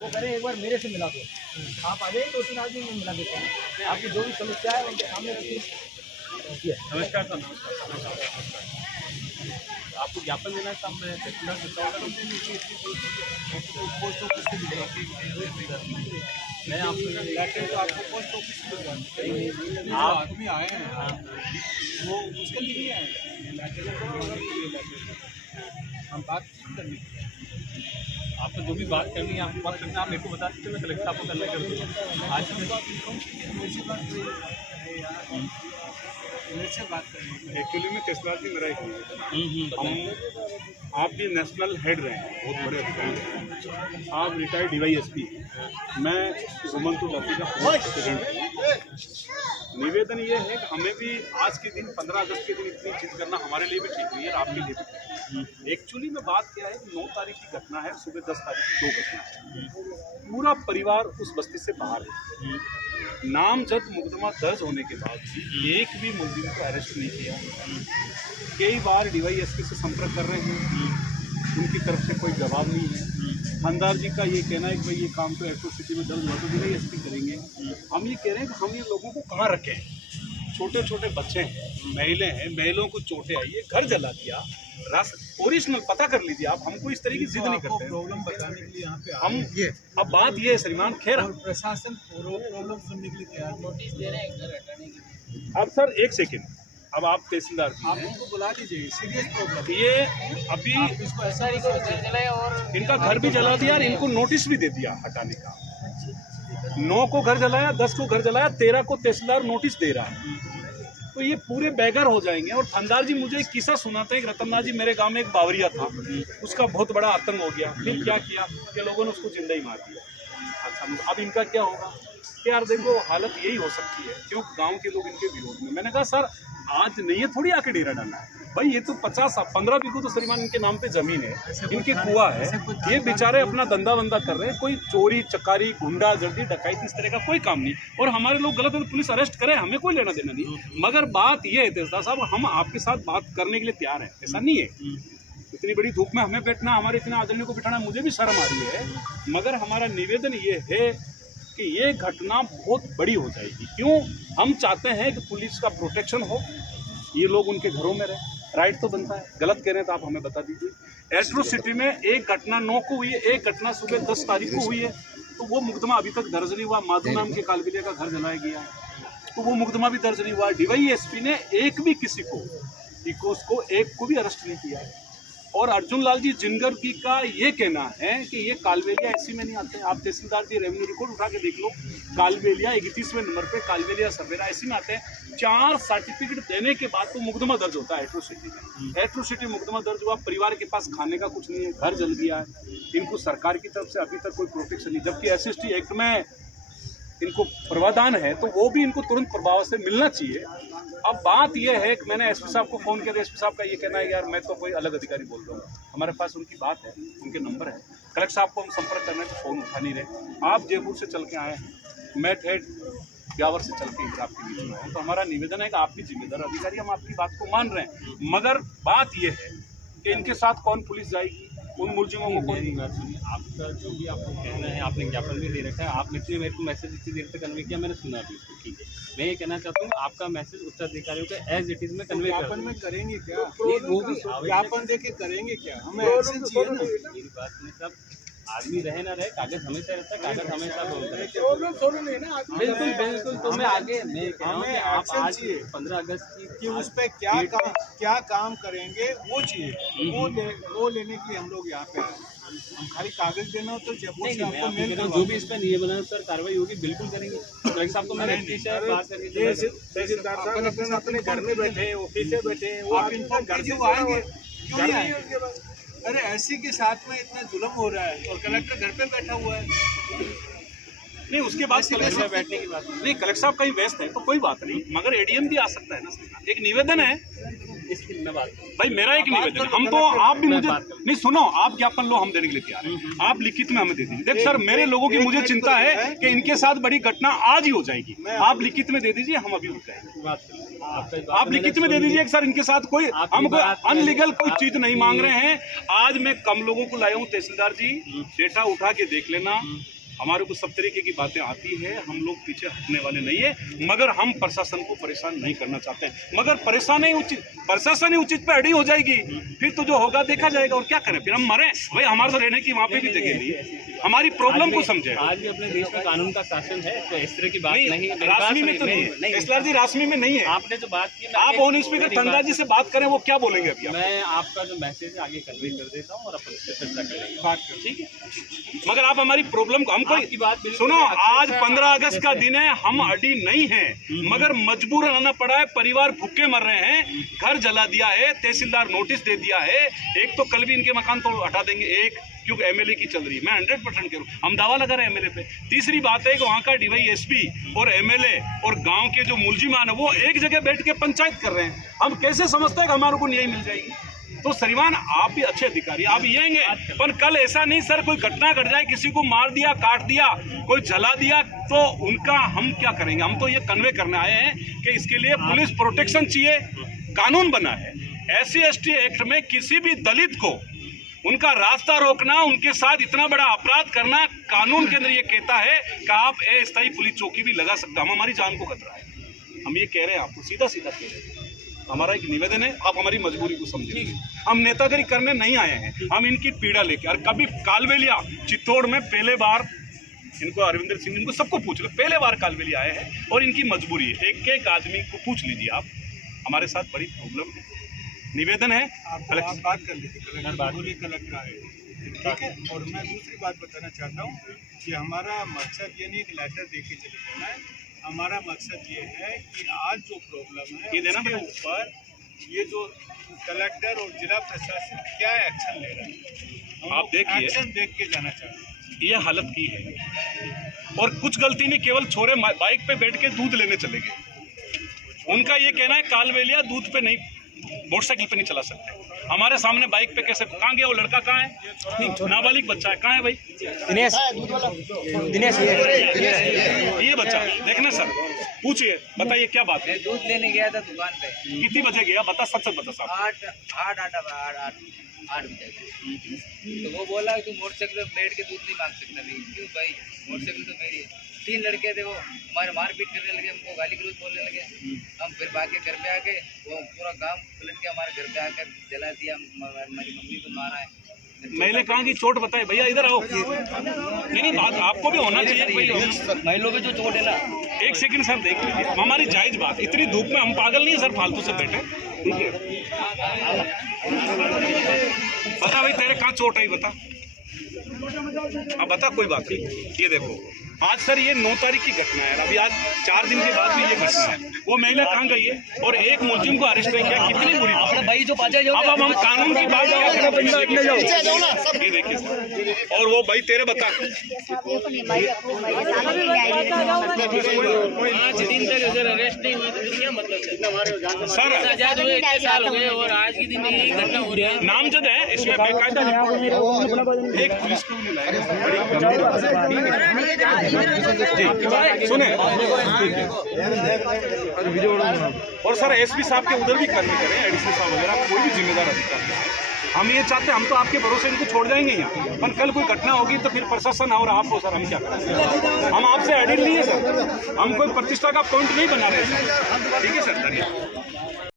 वो करें एक बार मेरे से मिला दो, आप आ जाइए 2-3 आदमी में मिला देते हैं। आपकी जो भी समस्या है उनके सामने रखिए। नमस्कार सर। नमस्कार। आपको ज्ञापन देना है सामने पोस्ट ऑफिस से मैं आपको लेटर तो आपको पोस्ट ऑफिस से आप भी आए हैं वो उसके लिए आए हम बातचीत करने आपको जो भी बात करनी है आपको बात करना आप मेरे को बता दीजिए, मैं कलेक्टर आपको करने कर दूँगा। आज से बात करेंगे एक्चुअली में तहसीलदार जी मेरा एक हम आप भी नेशनल हेड रहे हैं, बहुत बड़े अधिकारी, आप रिटायर्ड DYSP, मैं सुमंत जाति का स्टूडेंट। निवेदन ये है कि हमें भी आज के दिन 15 अगस्त के दिन इतनी जिद करना हमारे लिए भी ठीक नहीं है और आपके लिए भी। एक्चुअली में बात क्या है कि 9 तारीख की घटना है, सुबह 10 तारीख की 2 घटना है। पूरा परिवार उस बस्ती से बाहर है। नामजद मुकदमा दर्ज होने के बाद भी एक भी मुलजिम को अरेस्ट नहीं किया। कई बार DYSP से संपर्क कर रहे हैं, उनकी तरफ से कोई जवाब नहीं है। थानेदार जी का ये कहना है कि भाई ये काम तो एट्रोसिटी में दर्ज हुआ तो DYSP करेंगे। हम ये कह रहे हैं कि हम ये लोगों को कहाँ रखें, छोटे छोटे बच्चे हैं, महिलाएं हैं, महिलाओं को चोटें आई है, घर जला दिया। ओरिजिनल पता कर लीजिए आप, हमको इस तरह की जिद नहीं करते। प्रॉब्लम बताने के लिए यहाँ पे हम ये अब बात ये है श्रीमान खैर प्रशासन प्रॉब्लम सुनने के लिए तैयार नोटिस दे रहे हैं घर हटाने के लिए। अब सर एक सेकेंड, अब आप तहसीलदार जी आप हैं, उनको बुला दीजिए, सीरियस प्रॉब्लम ये अभी इसको ऐसा नहीं करो घर जलाए और इनका घर भी जला दिया और इनको नोटिस भी दे दिया हटाने का। 9 को घर जलाया, 10 को घर जलाया, 13 को तहसीलदार नोटिस दे रहा है। तो ये पूरे बेघर हो जाएंगे। और थानेदार जी मुझे एक किस्सा सुनाते हैं कि रतननाथ जी मेरे गांव में एक बावरिया था, उसका बहुत बड़ा आतंक हो गया। फिर क्या किया कि लोगों ने उसको जिंदा ही मार दिया। अच्छा अब इनका क्या होगा कि यार देखो हालत यही हो सकती है, क्यों गांव के लोग इनके विरोध में। मैंने कहा सर आज नहीं है थोड़ी आके डेरा डालना है भाई, ये तो 15 बीघू तो श्रीमान इनके नाम पे जमीन है, इनके कुआं है, ये बेचारे अपना धंधा बंदा कर रहे हैं। कोई चोरी चकारी गुंडा गर्दी डकैती इस तरह का कोई काम नहीं। और हमारे लोग गलत है तो पुलिस अरेस्ट करे, हमें कोई लेना देना नहीं। मगर बात ये है तहसीलदार साहब, हम आपके साथ बात करने के लिए तैयार हैं, ऐसा नहीं है। इतनी बड़ी धूप में हमें बैठना, हमारे इतने आदरणीय को बिठाना, मुझे भी शर्म आ रही है। मगर हमारा निवेदन ये है कि ये घटना बहुत बड़ी हो जाएगी। क्यों? हम चाहते हैं कि पुलिस का प्रोटेक्शन हो, ये लोग उनके घरों में रहे, राइट तो बनता है। गलत कह रहे हैं तो आप हमें बता दीजिए। एट्रोसिटी में एक घटना 9 को हुई है, एक घटना सुबह 10 तारीख को हुई है, तो वो मुकदमा अभी तक दर्ज नहीं हुआ। माधु नाम के कालबेलिया का घर जलाया गया है, तो वो मुकदमा भी दर्ज नहीं हुआ। DYSP ने एक भी किसी को उसको एक को भी अरेस्ट नहीं किया है। और अर्जुन लाल जी जिनगर की का ये कहना है कि ये कालबेलिया ऐसी में नहीं आते। आप तहसीलदार जी रेवेन्यू रिकॉर्ड उठा के देख लो, कालबेलिया 31वें नंबर पे कालबेलिया सवेरा ऐसी में आते हैं। 4 सर्टिफिकेट देने के बाद तो मुकदमा दर्ज होता है एट्रोसिटी में। एट्रोसिटी मुकदमा दर्ज हुआ, परिवार के पास खाने का कुछ नहीं है, घर जल गया है, इनको सरकार की तरफ से अभी तक कोई प्रोटेक्शन नहीं। जबकि SST एक्ट में इनको प्रावधान है, तो वो भी इनको तुरंत प्रभाव से मिलना चाहिए। अब बात यह है कि मैंने SP साहब को फ़ोन किया, SP साहब का ये कहना है यार मैं तो कोई अलग अधिकारी बोल रहा हूँ। हमारे पास उनकी बात है, उनके नंबर है, कलेक्टर साहब को हम संपर्क करने तो फ़ोन उठा नहीं रहे। आप जयपुर से चल के आए हैं, मैं ठेठ ब्यावर से चल के इधर आपके बीच में आए, तो हमारा निवेदन है कि आप भी जिम्मेदार अधिकारी, हम आपकी बात को मान रहे हैं। मगर बात यह है कि इनके साथ कौन पुलिस जाएगी, उन मुलजिमों को कोई बात सुनिए। आपका जो भी आपको कहना है, आपने ज्ञापन भी दे रखा है, आप मेरे को मैसेज इतनी देर तक कन्वे किया, मैंने सुना भी उसको, ठीक है। मैं ये कहना चाहता हूँ आपका मैसेज उच्च अधिकारियों के एज इट इज में कन्वे ज्ञापन में करेंगे क्या? वो भी ज्ञापन देके करेंगे क्या? हमें एक्शन चाहिए ना। मेरी बात सुनिए सब, आदमी रहे ना रहे, कागज हमेशा रहता है, कागज हमेशा बोलता है। प्रॉब्लम सोल्व नहीं है ना। बिल्कुल बिल्कुल। तो मैं आगे मैं कह रहा हूँ कि आप एक्शन आज चाहिए। 15 अगस्त कि उस पे क्या काम करेंगे वो चाहिए, वो लेने के लिए हम लोग यहाँ पे आए। हम खाली कागज देना हो तो जयपुर से आपको मेल जो भी इस पर नियम बना सर कार्रवाई होगी बिल्कुल करेंगे। कलेक्टर साहब को मैंने बात करके तहसीलदार साहब अपने घर में बैठे, ऑफिस में बैठे, वो आप इनका घर क्यों आएंगे? क्यों नहीं आएंगे? अरे ऐसी के साथ में इतना जुल्म हो रहा है और कलेक्टर घर पे बैठा हुआ है। नहीं, उसके बाद कलेक्टर साहब बैठने की बात नहीं, कलेक्टर साहब कहीं व्यस्त है तो कोई बात नहीं, मगर ADM भी आ सकता है ना। एक निवेदन है इसकी मैं बात करूँ। भाई मेरा एक निवेदन है, हम तो आप भी मुझे नहीं सुनो, आप ज्ञापन लो, हम देने के लिए तैयार हैं, आप लिखित में हमें दे दीजिए। देख सर, मेरे लोगों की मुझे चिंता है कि इनके साथ बड़ी घटना आज ही हो जाएगी, आप लिखित में दे दीजिए, हम अभी उठ जाएंगे। आप लिखित में दे दीजिए कि सर इनके साथ कोई हम कोई अनलीगल कोई चीज नहीं मांग रहे हैं। आज मैं कम लोगों को लाया हूँ, तहसीलदार जी डेटा उठा के देख लेना, हमारे को सब तरीके की बातें आती है, हम लोग पीछे हटने वाले नहीं है, मगर हम प्रशासन को परेशान नहीं करना चाहते हैं। मगर प्रशासन ही उचित पे अड़ी हो जाएगी, फिर तो जो होगा देखा जाएगा, और क्या करें, फिर हम मरें भाई, हमारे तो रहने की वहाँ पे भी जगह नहीं है, हमारी प्रॉब्लम को समझे। आज भी अपने देश में कानून का शासन है, तो इस तरह की बात नहीं, रासमी में तो नहीं है, तहसीलदार जी रासमी में नहीं है। आपने जो बात की, आप ऑन स्पीकर ठंडा जी से बात करें, वो क्या बोलेंगे अभी? मैं आपका जो मैसेज है आगे कन्वे कर देता हूँ और अपन इस पर चर्चा करेंगे, ठीक है। मगर आप हमारी प्रॉब्लम को, हम कोई बात सुनो, आज 15 अगस्त का दिन है, हम अड़ी नहीं है, मगर मजबूरन आना पड़ा है, परिवार भूखे मर रहे हैं, घर जला दिया है, तहसीलदार नोटिस दे दिया है, एक तो कल भी इनके मकान तो हटा देंगे, एक क्योंकि एमएलए की चल रही है, मैं 100% कह रहा हूँ, हम दावा लगा रहे हैं एमएलए पे। तीसरी बात है कि वहाँ का डीवाईएसपी और एमएलए और गांव के जो मुलजिमान है वो एक जगह बैठ के पंचायत कर रहे हैं, हम कैसे समझते हैं कि हमारे को न्याय मिल जाएगी? तो श्रीमान आप भी अच्छे अधिकारी, आप आएंगे, पर कल ऐसा नहीं सर कोई घटना घट जाए, किसी को मार दिया, काट दिया, कोई जला दिया, तो उनका हम क्या करेंगे? हम तो ये कन्वे करने आए हैं कि इसके लिए पुलिस प्रोटेक्शन चाहिए, कानून बना है SC/ST एक्ट में, किसी भी दलित को उनका रास्ता रोकना, उनके साथ इतना बड़ा अपराध करना, कानून के अंदर ये कहता है कि आप अस्थायी पुलिस चौकी भी लगा सकते हैं। हमारी जान को खतरा है, हम ये कह रहे हैं, आपको सीधा सीधा कह रहे हैं, हमारा एक निवेदन है, आप हमारी मजबूरी को समझिए। हम नेतागिरी करने नहीं आए हैं, हम इनकी पीड़ा लेके, और कभी कालबेलिया चित्तौड़ में पहले बार इनको अरविंदर सिंह, इनको सबको पूछ लो, पहले बार कालबेलिया आए हैं, और इनकी मजबूरी है, एक एक आदमी को पूछ लीजिए आप, हमारे साथ बड़ी प्रॉब्लम है। निवेदन है, आप बात कर लीजिए, कलेक्टर आए, ठीक है। और मैं दूसरी बात बताना चाहता हूँ कि हमारा मकसद ये नहीं कि लेटर दे के चले जाना है, हमारा मकसद ये है कि आज जो प्रॉब्लम है ये देना उसके ऊपर ये जो कलेक्टर और जिला प्रशासन क्या एक्शन ले रहा है, आप देखिए, एक्शन देख के जाना चाहते हैं। ये हालत की है, और कुछ गलती नहीं, केवल छोरे बाइक पे बैठ के दूध लेने चले गए। उनका ये कहना है कालबेलिया दूध पे नहीं, मोटरसाइकिल पे नहीं चला सकते। हमारे सामने बाइक पे कैसे, कहाँ गया वो लड़का, कहाँ है? नाबालिग बच्चा है, कहाँ है भाई? दिनेश ये बच्चा देखना सर, पूछिए, बताइए क्या बात है? दूध लेने गया था दुकान पे। कितनी बजे गया, बता, सच बता साहब। 8 बजे। तो वो बोला कि तू मोटरसाइकिल पे बैठ के दूध नहीं मांग सकता। नहीं, क्यों भाई, मोटरसाइकिल तो मेरी है। 3 लड़के थे, वो हमारे मारपीट करने लगे, हमको गाली गलौज बोलने लगे। हम फिर भाग के घर पे आके, वो पूरा गांव पलट के हमारे घर पे आकर जला दिया, हमारी मम्मी को मारा है। महिला कहाँ की चोट बताए भैया, इधर आओ। नहीं बात आपको भी होना चाहिए, महिलाओं पे जो चोट है ना। एक सेकंड सर देख लीजिए, हमारी जायज बात, इतनी धूप में हम पागल नहीं है सर फालतू से बैठे, ठीक है। बता भाई तेरे कहाँ चोट आई, बता, अब बता, कोई बात नहीं। ये देखो आज सर ये 9 तारीख की घटना है, अभी आज 4 दिन के बाद भी ये घटना है। वो महिला कहाँ गई है और एक मुलजिम को अरेस्ट नहीं किया, कितनी बुरी बात है भाई। जो अब हम कानून की बात, ये देखिए सर, और वो भाई तेरे बता 5 दिन तक अगर अरेस्ट नहीं हुए तो क्या मतलब है सर? आजाद हुए इतने साल हो गए और आज की दिन यही घटना हो रही है। नामजद है इसमें बेकायदा एक पुलिस को नहीं लाया, सुने, और सर एसपी साहब के उधर भी कर्मी करें, एडीसी साहब वगैरह, कोई भी जिम्मेदार अधिकारी है। हम ये चाहते हैं, हम तो आपके भरोसे इनको छोड़ जाएंगे यहाँ, पर कल कोई घटना होगी तो फिर प्रशासन और आप हो सर, हम क्या करें? हम आपसे अडिल नहीं है सर, हम कोई प्रतिष्ठा का पॉइंट नहीं बना रहे सर, ठीक है सर, धन्यवाद।